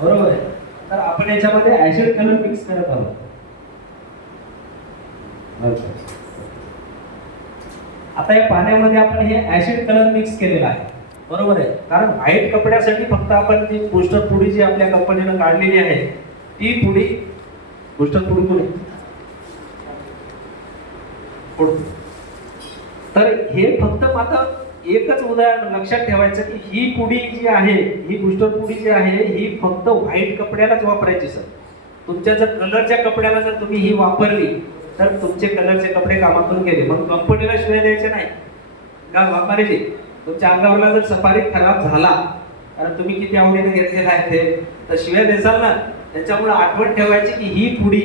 बरोबर आहे. तर आपण याच्यामध्ये ऍसिड कलर मिक्स करत आहोत. आता या पाण्यामध्ये आपण हे ऍसिड कलर मिक्स केलेला आहे. बरोबर आहे. कारण व्हाईट कपड्यासाठी फक्त आपण जी पोस्टर पुडी जी आपल्या कंपनीनं काढलेली आहे ती पुडी, पोस्टर पुडी तर हे फक्त आता एकच उदाहरण लक्षात ठेवायचं की ही पुडी जी आहे, ही बुस्टर पुडी जी आहे ही फक्त व्हाईट कपड्यालाच वापरायची सर. तुमच्या जर कलरच्या कपड्याला जर तुम्ही ही वापरली तर तुमचे कलरचे कपडे कामातून गेले. मग कंपनीला शिवाय द्यायचे नाही का वापरायचे. तुमच्या अंगावरला जर सफारी खराब झाला, कारण तुम्ही किती आवडीने घेतलेला आहे ते, तर शिवाय देसाल ना. त्याच्यामुळे आठवण ठेवायची की ही पुडी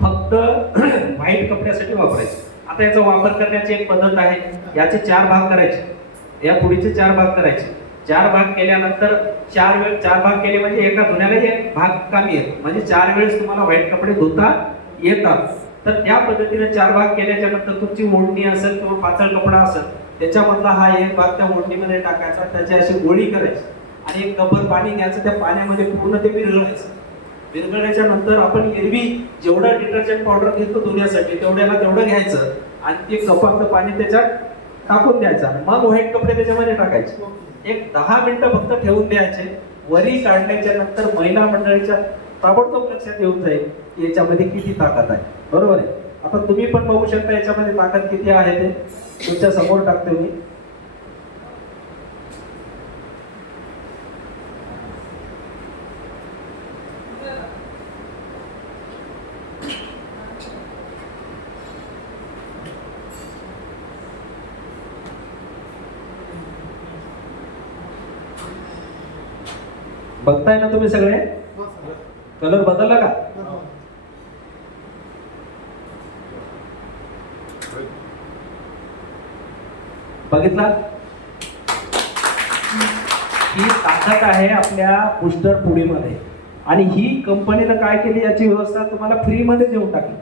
फक्त व्हाईट कपड्यासाठी वापरायची. आता याचा वापर करण्याची एक पद्धत आहे. याचे 4 भाग करायचे. या पुडीचे 4 भाग करायचे. 4 भाग केल्यानंतर 4 भाग केले म्हणजे एका धुण्याला एक भाग कामी येतो. म्हणजे 4 वेळेस तुम्हाला व्हाईट कपडे धुता येतात. तर त्या पद्धतीने 4 भाग केल्याच्या नंतर तुमची ओढणी असेल किंवा पातळ कपडा असेल त्याच्यामधला हा एक भाग त्या ओढणीमध्ये टाकायचा, त्याची अशी गोळी करायची आणि एक कपर पाणी घ्यायचं, त्या पाण्यामध्ये पूर्ण ते विरघळायचं. विरघळल्याच्या नंतर आपण एरवी जेवढं डिटर्जंट पावडर घेतो धुण्यासाठी तेवढं घ्यायचं आणि ते कपातलं पाणी त्याच्यात टाकून द्यायचं. मग व्हाईट कपडे त्याच्यामध्ये टाकायचे. एक 10 मिनिटं फक्त ठेवून द्यायचे. वरी काढल्याच्या नंतर महिला मंडळीच्या ताबडतोब लक्षात येऊन जाईल की याच्यामध्ये किती ताकद आहे. बरोबर आहे. आता तुम्ही पण बघू शकता याच्यामध्ये ताकद किती आहे ते तुमच्या समोर टाकते मी. बघताय ना तुम्ही सगळे, कलर बदलला का? बघितला? ही ताकद आहे आपल्या बुस्टर पुडीमध्ये. आणि ही कंपनीनं काय केली, याची व्यवस्था तुम्हाला फ्री मध्ये देऊन टाकली.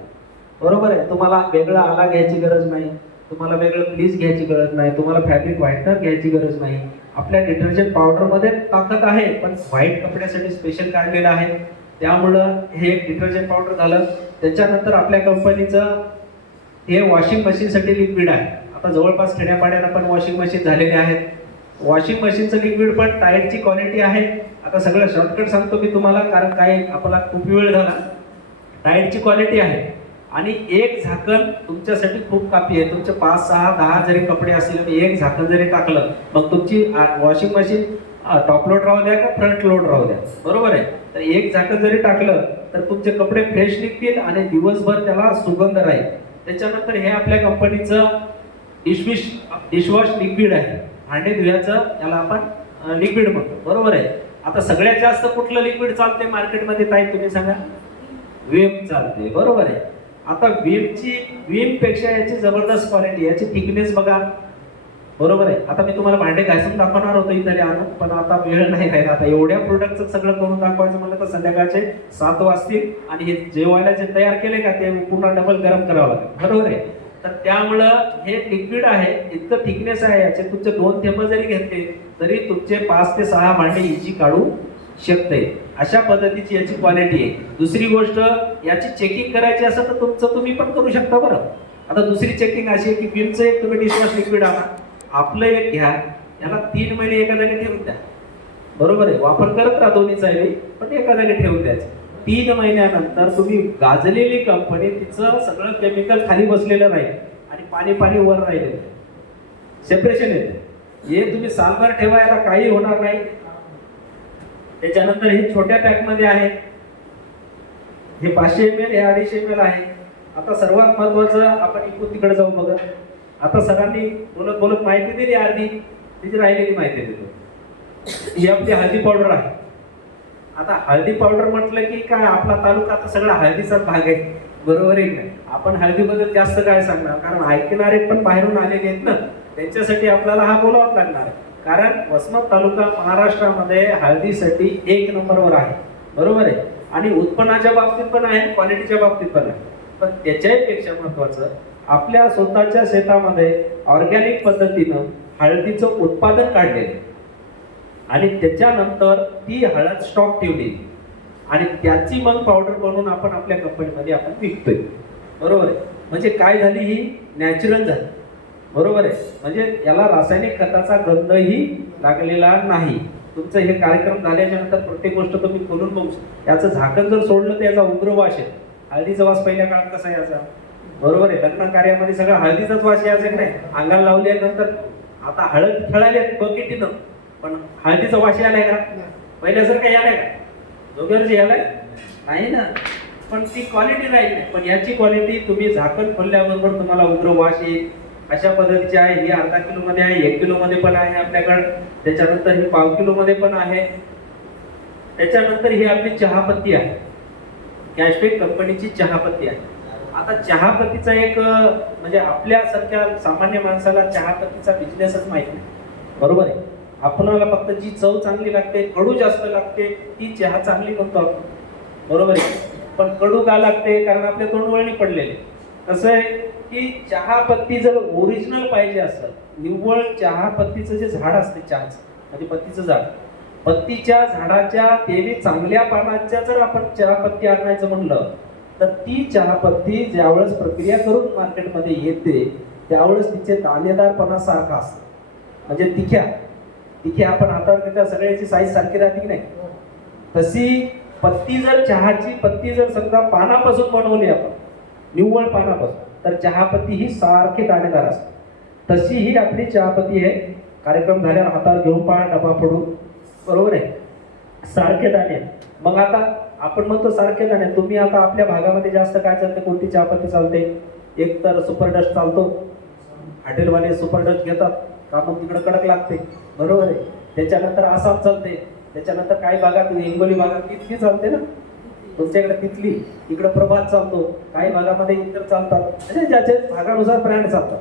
बरोबर आहे. तुम्हाला वेगळा आला घ्यायची गरज नाही, तुम्हाला वेगळं ब्लीच घ्यायची गरज नाही, तुम्हाला फॅब्रिक व्हाईटनर घ्यायची गरज नाही. आपल्या डिटर्जंट पावडर मध्ये ताकद आहे, पण व्हाईट कपड्यासाठी स्पेशल काढलेलं आहे. त्यामुळं हे एक डिटर्जंट पावडर झालं. त्याच्यानंतर आपल्या कंपनीचं हे वॉशिंग मशीनसाठी लिक्विड आहे. आता जवळपास खेड्यापाड्याला पण वॉशिंग मशीन झालेले आहेत. वॉशिंग मशीनचं लिक्विड पण टायरची क्वालिटी आहे. आता सगळं शॉर्टकट सांगतो मी तुम्हाला, कारण काय आपला खूप वेळ झाला. टायरची क्वालिटी आहे आणि एक झाकण तुमच्यासाठी खूप काफी आहे. तुमचे 5, 6, 10 जरी कपडे असतील, एक झाकण जरी टाकलं मग तुमची वॉशिंग मशीन टॉप लोड राहू द्या का फ्रंट लोड राहू द्या. बरोबर आहे. तर एक झाकण जरी टाकलं तर तुमचे कपडे फ्रेश निघतील आणि दिवसभर त्याला सुगंध राहील. त्याच्यानंतर हे आपल्या कंपनीचं डिशवॉश लिक्विड आहे. भांडे धुण्याचं याला आपण लिक्विड म्हणतो. बरोबर आहे. आता सगळ्यात जास्त कुठलं लिक्विड चालते मार्केटमध्ये ताई तुम्ही सांगा? विम चालते. बरोबर आहे. आता विम पेक्षा याची जबरदस्त क्वालिटी, याची थिकनेस बघा. बरोबर आहे. आता मी तुम्हाला भांडे घासून दाखवणार होतो इथे आणून, पण आता वेळ नाही राहिला. आता एवढ्या प्रोडक्टचं सगळं करून दाखवायचं म्हणलं तर संध्याकाळचे 7 वाजतील आणि हे जेवायला जे तयार केले का ते पूर्ण डबल गरम करावं लागेल. बरोबर आहे. तर त्यामुळं हे लिक्विड आहे, इतकं थिकनेस आहे याचे. तुमचे 2 थेंब जरी घेतले तरी तुमचे 5 ते 6 भांडे इझी काढू शकते. अशा पद्धतीची याची क्वालिटी आहे. दुसरी गोष्ट, याची चेकिंग करायची असेल तर तुमचं तुम्ही पण करू शकता. बरं, आता दुसरी चेकिंग अशी आहे की विमचं एक तुम्ही डिशवॉश लिक्विड आणा, आपलं एक घ्या, याला 3 महिने एका जागी ठेवून द्या. बरोबर आहे. वापर करत राहा दोन्हीचा वेळी, पण एका जागी ठेवून द्यायचं. 3 महिन्यानंतर तुम्ही गाजलेली कंपनी, तिचं सगळं केमिकल खाली बसलेलं राहील आणि पाणी वर राहिलेलं, सेपरेशन येते. हे तुम्ही सालभर ठेवा, याला काही होणार नाही. त्याच्यानंतर हे छोट्या पॅक मध्ये आहे. हे 500 ml, हे 250 ml आहे. आता सर्वात महत्वाचं, आपण इकडून तिकडे जाऊ बघा. आता सरांनी बोलत माहिती दिली, अर्धी तिची राहिलेली माहिती देतो. ही आपली हळदी पावडर आहे. आता हळदी पावडर म्हटलं की काय, आपला तालुका आता सगळा हळदीचाच भाग आहे. बरोबर आहे का? आपण हळदीबद्दल जास्त काय सांगणार, कारण ऐकणारे पण बाहेरून आलेले आहेत ना, त्यांच्यासाठी आपल्याला हा बोलावाच लागणार आहे. कारण वसमत तालुका महाराष्ट्रामध्ये हळदीसाठी 1 नंबरवर आहे. बरोबर आहे. आणि उत्पन्नाच्या बाबतीत पण आहे, क्वालिटीच्या बाबतीत पण आहे. पण त्याच्यापेक्षा महत्वाचं, आपल्या स्वतःच्या शेतामध्ये ऑर्गॅनिक पद्धतीनं हळदीचं उत्पादन काढलेलं आणि त्याच्यानंतर ती हळद स्टॉक ठेवली. आणि त्याची मग पावडर बनवून आपण आपल्या कंपनीमध्ये आपण विकतोय. बरोबर आहे. म्हणजे काय झाली, ही नॅचरल झाली. बरोबर आहे. म्हणजे याला रासायनिक खताचा गंधही लागलेला नाही. तुमचं हे कार्यक्रम झाल्याच्या नंतर प्रत्येक गोष्ट तुम्ही खोलून बघू शकता. याचं झाकण जर सोडलं तर याचा उग्र वास आहे. हळदीचा वास पहिल्या काळात कसा याचा, बरोबर आहे. लग्न कार्यामध्ये सगळं हळदीचाच वास यायचा की नाही. अंगाला लावल्यानंतर आता हळद खेळायला बकेटीनं, पण हळदीचा वास यायलाय का पहिल्यासारखं यायलाय का, दोघांची यायलाय नाही ना. पण ती क्वालिटी राहील नाही. पण याची क्वालिटी तुम्ही झाकण खोलल्याबरोबर तुम्हाला उग्र वास येईल. अशा पद्धतीची आहे. ही अर्धा किलो मध्ये आहे, 1 किलो मध्ये पण आहे आपल्याकडे. त्याच्यानंतर ही 1/2 किलो मध्ये पण आहे. त्याच्यानंतर ही आपली चहापत्ती आहे, कॅशबॅक कंपनीची चहापत्ती आहे. आता चहापत्तीचा एक म्हणजे आपल्यासारख्या सामान्य माणसाला चहापत्तीचा बिझनेसच माहित नाही. बरोबर आहे. आपल्याला फक्त जी चव चांगली लागते, कडू जास्त लागते, ती चहा चांगली म्हणतो आपण. बरोबर आहे. पण कडू का लागते, कारण आपल्या तोंडवळणी पडलेले. कसं आहे की चहापत्ती जर ओरिजिनल पाहिजे असेल, निव्वळ चहापत्तीचं जे झाड असते, चहाचं म्हणजे पत्तीचं झाड, पत्तीच्या झाडाच्या तेली चांगल्या पानाच्या जर आपण चहापत्ती आणायचं म्हणलं तर ती चहापत्ती ज्यावेळेस प्रक्रिया करून मार्केटमध्ये येते त्यावेळेस तिचे दाणेदारपणा सारखा असतो. म्हणजे तिख्या आपण हातावर घेता सगळ्याची साईज सारखी राहते की नाही, तशी पत्ती जर चहाची पत्ती जर समजा पानापासून बनवली आपण, निव्वळ पानापासून, तर चहापत्ती ही सारखी दाणेदार असते. तशी ही आपली चहापत्ती आहे. कार्यक्रम झाल्यावर हातावर घेऊन पहा, डबा फोडून. बरोबर आहे. सारखे दाणे. मग आता आपण म्हणतो सारखे दाणे. तुम्ही आता आपल्या भागामध्ये जास्त काय चालते, कोणती चहापत्ती चालते? एक तर सुपरडस्ट चालतो. हॉटेलवाले सुपरडस्ट घेतात, कापून तिकडे कडक लागते. बरोबर आहे. त्याच्यानंतर आसाम चालते. त्याच्यानंतर काही भागात, हिंगोली भागात तिथली चालते ना, तुमच्याकडे तिथली, इकडे प्रभात चालतो. काही भागामध्ये इतर चालतात. म्हणजे ज्याच्या भागानुसार ब्रँड चालतात.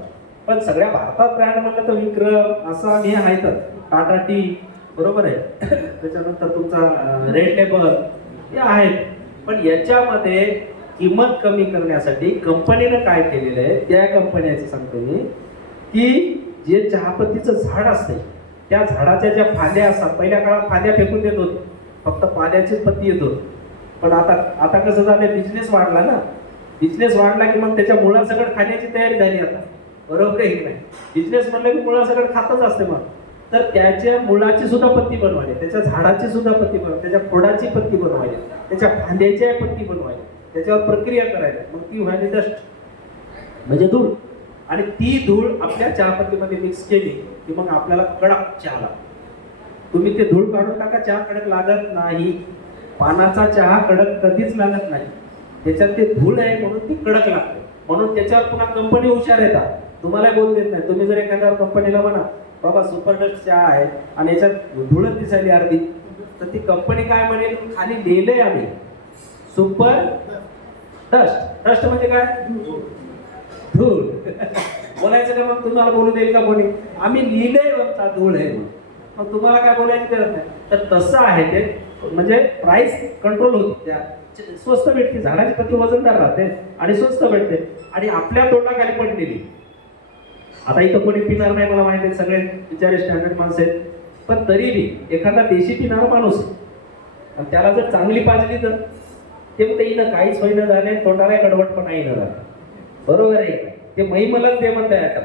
पण सगळ्या भारतात ब्रँड म्हणलं तर विक्रम, आसाम हे आहेत, टाटा टी, बरोबर आहे. त्याच्यानंतर तुमचा रेड लेबल हे आहेत. पण याच्यामध्ये किंमत कमी करण्यासाठी कंपनीनं काय केलेलं आहे, त्या कंपन्याचं सांगतो मी, की जे चहापत्तीचं झाड असते त्या झाडाच्या ज्या फांद्या असतात, पहिल्या काळात फांद्या फेकून देत होते, फक्त पाल्याचीच पत्ती येत होती. पण आता कसं झालं, बिझनेस वाढला ना. बिझनेस वाढला की मग त्याच्या मुळासकट खाण्याची तयारी झाली आता. बरोबर आहे की नाही. बिझनेस म्हणलं की मुळासकट खातच असते. मग तर त्याच्या मुळाची सुद्धा पत्ती बनवायची, त्याच्या झाडाची सुद्धा पत्ती बनवायची, त्याच्या खोडाची पत्ती बनवायची, त्याच्या फांद्याची पत्ती बनवायची, त्याच्यावर प्रक्रिया करायची. मग ती व्हायची डस्ट, म्हणजे धूळ. आणि ती धूळ आपल्या चहापत्तीमध्ये मिक्स केली की मग आपल्याला कडक चहा लागतो. तुम्ही ते धूळ काढून टाका, चहा कडक लागत नाही. पानाचा चहा कडक कधीच लागत नाही. त्याच्यात ते धूळ आहे म्हणून ती कडक लागते. म्हणून त्याच्यावर पुन्हा कंपनी हुशार येतात, तुम्हाला बोल देत नाही. तुम्ही जर एखाद्या कंपनीला म्हणा बाबा सुपरडस्ट चहा आहे आणि याच्यात धूळच दिसायली अर्धी, तर ती कंपनी काय म्हणेल, खाली लिहिलंय आम्ही सुपर डस्ट. डस्ट म्हणजे काय, धूळ. बोलायचं का मग तुम्हाला बोलू देईल का कोणी? आम्ही लिहिलंय बघता धूळ आहे म्हणून. मग तुम्हाला काय बोलायची गरज नाही. तर तसं आहे ते. म्हणजे प्राइस कंट्रोल होते, त्या स्वस्त भेटते. झाडाची पत्ती वजनदार राहते आणि स्वस्त भेटते आणि आपल्या तोंडाखाली पडलेली. आता इथं कोणी पिणार नाही मला माहिती आहे, सगळे बिचारे स्टँडर्ड माणसं आहेत. पण तरीही एखादा देशी पिणारा माणूस आणि त्याला जर चांगली पाजली तर ते म्हणते येणं काहीच होईना झाले, तोंडाला कडवटपणा येणं झालं. बरोबर आहे. ते मलाच दे म्हणताय आता.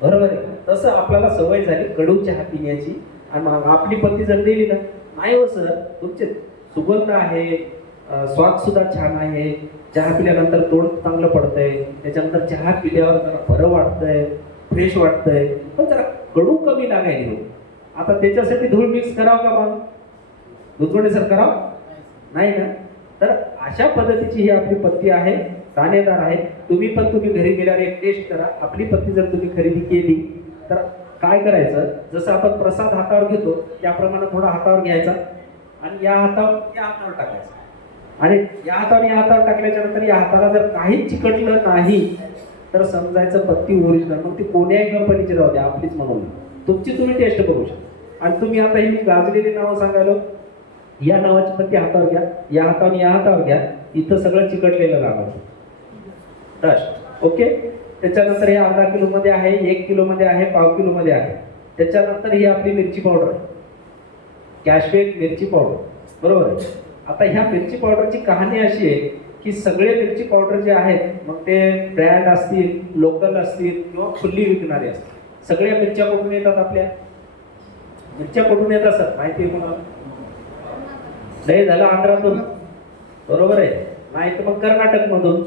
बरोबर आहे. तसं आपल्याला सवय झाली कडू चहा पिण्याची आणि मग आपली पत्ती जर दिली ना, नाही हो सर, तुमचे सुगंध आहे, स्वाद सुद्धा छान आहे, चहा पिल्यानंतर तोंड चांगलं पडतंय, त्याच्यानंतर चहा पिल्यावर जरा बरं वाटतंय, फ्रेश वाटतंय, पण जरा कडू कमी लागायला हो. आता त्याच्यासाठी धूळ मिक्स करावं का मग? दुधवडे सर करावं नाही ना. तर अशा पद्धतीची ही आपली पत्ती आहे, दाणेदार आहे. तुम्ही घरी गेल्यावर एक टेस्ट करा. आपली पत्ती जर तुम्ही खरेदी केली तर काय करायचं, जसं आपण प्रसाद हातावर घेतो त्याप्रमाणे थोडा हातावर घ्यायचा आणि या हातावर टाकायचं. आणि या हातावर टाकल्याच्या नंतर या हाताला जर काही चिकटलं नाही तर समजायचं पत्ती ओरिजिनल. मग ती कोण्याही कंपनीची राहू द्या, आपलीच म्हणून तुमची तुम्ही टेस्ट करू शकता. आणि तुम्ही आता ही गाजलेली नावं सांगायला, या नावाची पत्ती हातावर घ्या, या हातावर घ्या, इथं सगळं चिकटलेलं लावायचं डस्ट. ओके. त्याच्यानंतर हे अर्धा किलो मध्ये आहे, 1 किलो मध्ये आहे, 1/2 किलो मध्ये आहे. त्याच्यानंतर ही आपली मिरची पावडर, कॅशबॅक मिरची पावडर. बरोबर आहे. आता ह्या मिरची पावडरची कहाणी अशी आहे की सगळे मिरची पावडर जे आहेत, मग ते ब्रँड असतील, लोकल असतील किंवा खुली विकणारे असतील, सगळ्या मिरच्या कुठून येतात? आपल्या मिरच्या कुठून येतात सर माहिती आहे कोणाला? लय झालं आंध्रातून, बरोबर आहे, नाही तर मग कर्नाटक मधून.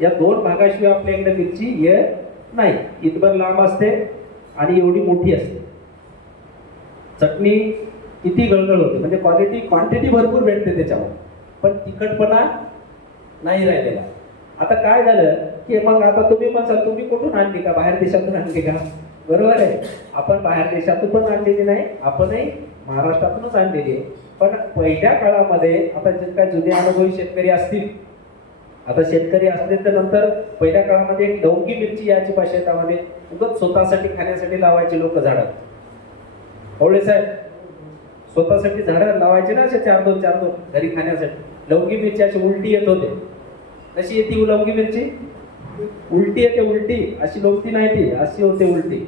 या दोन भागाशिवाय आपल्या इकडे मिरची येत नाही. इतभर लांब असते आणि एवढी मोठी असते. चटणी किती गळगळ होते, म्हणजे क्वांटिटी भरपूर भेटते त्याच्यावर, पण तिखटपणा नाही राहिलेला. आता काय झालं की मग आता तुम्ही म्हणसाल तुम्ही कुठून आणली का? बाहेर देशातून आणली का? बरोबर आहे, आपण बाहेर देशातून पण आणलेली नाही, आपणही महाराष्ट्रातूनच आणलेली आहे. पण पहिल्या काळामध्ये आता जे काय जुने अनुभवी शेतकरी असतील, आता शेतकरी असले तर नंतर पहिल्या काळामध्ये एक लवंगी मिरची याची बा शेतामध्ये उगाच स्वतःसाठी खाण्यासाठी लावायचे लोक झाडं. होळे साहेब स्वतःसाठी झाडं लावायचे ना, असे 4-2 घरी खाण्यासाठी. लवंगी मिरची अशी उलटी येत होते. कशी येते लवंगी मिरची? उलटी येते, उलटी अशी लवती नाही, ती अशी होते उलटी,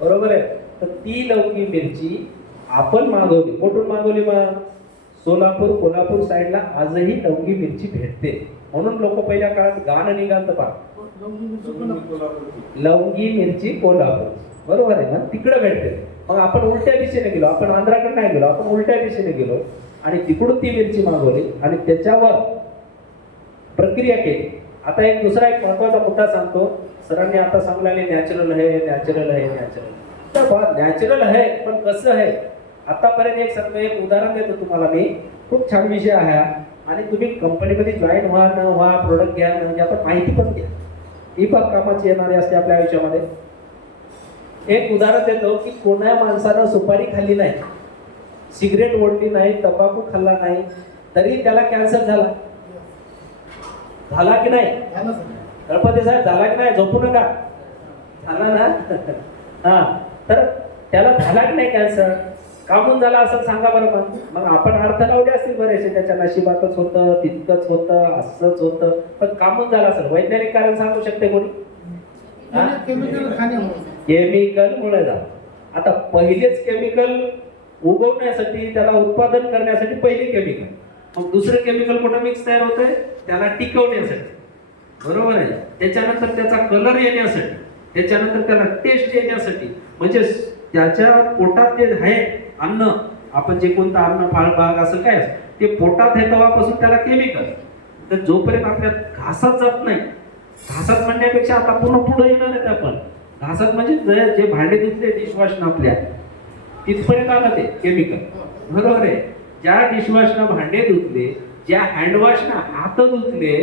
बरोबर आहे. तर ती लवंगी मिरची आपण मागवली. कुठून मागवली? मग सोलापूर, कोल्हापूर साईडला आजही लवंगी मिरची भेटते. म्हणून लोक पहिल्या काळात गाणं निघालतं पहा, लवंगी मिरची कोल्हापूर, बरोबर आहे ना, तिकडे भेटते. मग आपण उलट्या दिशेने गेलो, आपण आंध्राकडे नाही गेलो, आपण उलट्या दिशेने गेलो आणि तिकडून ती मिरची मागवली आणि त्याच्यावर प्रक्रिया केली. आता एक दुसरा एक महत्वाचा मुद्दा सांगतो. सरांनी आता सांगले नॅचरल आहे, नॅचरल आहे, नॅचरल. तर नॅचरल आहे, पण कसं आहे? आतापर्यंत एक सांगतो, एक उदाहरण देतो तुम्हाला मी. खूप छान विषय आहे आणि तुम्ही कंपनीमध्ये जॉईन व्हा न व्हा, प्रोडक्ट घ्या म्हणजे आपण माहिती पण घ्या, ही पण कामाची येणारी असते आपल्या आयुष्यामध्ये. एक उदाहरण देतो की कोणा माणसानं सुपारी खाल्ली नाही, सिगरेट ओढली नाही, तंबाखू खाल्ला नाही, तरी त्याला कॅन्सर झाला. झाला की नाही? गणपती साहेब झाला की नाही? झोपू नका, झाला ना? हा, तर त्याला झाला की नाही कॅन्सर? कामून झाला असं सांगा बरं. मग आपण अर्थ लावले असतील बरेचसे, त्याच्या नशिबातच होतं, तितकंच होतं, असंच होतं, पण कामून झाला असेल. वैज्ञानिक कारण सांगू शकते कोणी? केमिकल मुळे झालं. आता पहिलेच केमिकल उगवण्यासाठी, त्याला उत्पादन करण्यासाठी पहिले केमिकल, मग दुसरं केमिकल कुठं मिक्स तयार होतंय? त्याला टिकवण्यासाठी, बरोबर आहे. त्याच्यानंतर त्याचा कलर येण्यासाठी, त्याच्यानंतर त्याला टेस्ट येण्यासाठी, म्हणजे त्याच्या पोटात जे आहे अन्न, आपण जे कोणतं अन्न, फळबाग असं काय ते पोटात आहे तेव्हापासून त्याला केमिकल. तर जोपर्यंत आपल्या घासात जात नाही, घासात म्हणण्यापेक्षा आता पूर्ण पुढे येणार आहेत आपण. घासात म्हणजे जे भांडे धुतले डिशवॉशनं आपल्या, तिथपर्यंत आलं ते केमिकल, बरोबर आहे. ज्या डिशवॉशनं भांडे धुतले, ज्या हँडवॉशनं हात धुतले,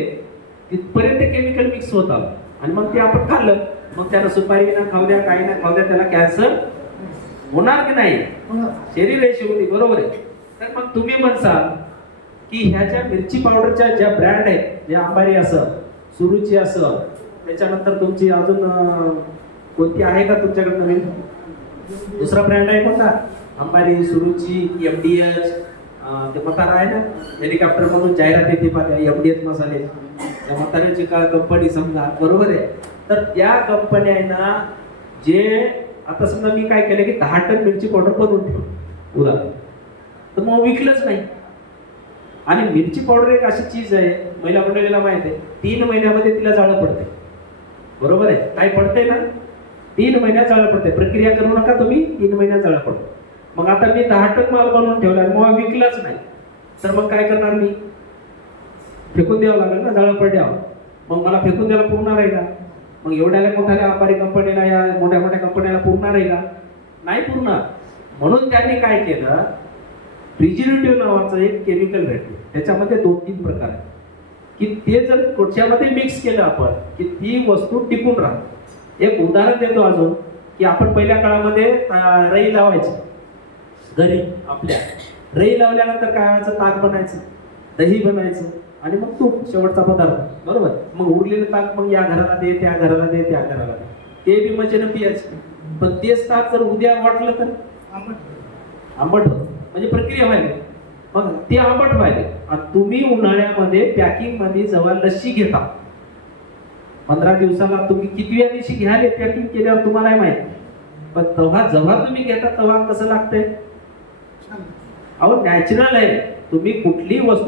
तिथपर्यंत केमिकल मिक्स होत आलं आणि मग ते आपण खाल्लं. मग त्याला सुपारी ना खाऊ द्या, काही ना खाऊ द्या, त्याला कॅन्सर होणार की नाही? शरीर आहे शेवटी, बरोबर आहे. तर मग तुम्ही म्हणसाल की ह्या ज्या मिरची पावडरच्या ज्या ब्रँड आहेत, जे अंबारी असं, सुरुची असं, त्याच्यानंतर तुमची अजून कोणती आहे का तुमच्याकडे नवीन? दुसरा ब्रँड आहे कोणता? अंबारी, सुरुची, MDH, ते मतारा आहे ना, हेलिकॉप्टर मधून जाहिरात येते पहा, MDH मसाले, त्या मताऱ्याची कंपनी समजा, बरोबर आहे. तर त्या कंपन्यांना जे आता समजा मी काय केलं की 10 टन मिरची पावडर बनवून ठेवलं उदाहरण, तर मग विकलंच नाही. आणि मिरची पावडर एक अशी चीज आहे, महिला मंडळीला माहित आहे, 3 महिन्यामध्ये तिला जाळं पडते, बरोबर आहे. काय पडते ना? 3 महिन्यात जाळं पडते. प्रक्रिया करू नका तुम्ही, 3 महिन्यात जाळं पडते. मग आता मी 10 टन माल बनवून ठेवला, मग विकलाच नाही, तर मग काय करणार मी? फेकून द्यावं लागेल ना, जाळं पडल्यावर. मग मला फेकून द्यायला पुरणार आहे का? मग एवढ्याला मोठ्याला अंबारी कंपनीला, या मोठ्या मोठ्या कंपन्याला पुरणार आहे का? नाही पुरणार. म्हणून त्यांनी काय केलं, प्रिझर्वेटिव्ह नावाचं एक केमिकल भेटलं. त्याच्यामध्ये 2-3 प्रकार आहेत की ते जर कोळशामध्ये मिक्स केलं आपण की ती वस्तू टिकून राहते. एक उदाहरण देतो अजून, की आपण पहिल्या काळामध्ये रई लावायची घरी आपल्या. रई लावल्यानंतर काय व्हायचं? ताक बनायचं, दही बनायचं आणि मग तूप शेवटचा पदार्थ, बरोबर. मग उरलेलं ताक मग या घराला दे, त्या घराला दे, त्या घराला दे, ते बी मजेनं पियायचं. पण तेच ताक जर उद्या वाटलं तर आंबट होत, म्हणजे प्रक्रिया व्हायली, मग ते आंबट व्हायले. आणि तुम्ही उन्हाळ्यामध्ये पॅकिंग मध्ये जेव्हा लस्सी घेता, 15 दिवसाला तुम्ही कितव्या दिवशी घ्याले पॅकिंग केल्यावर तुम्हाला माहिती, पण तेव्हा जेव्हा तुम्ही घेता तेव्हा कसं लागतंय? अहो नॅचरल आहे, तुम्ही कुठलीही वस्तू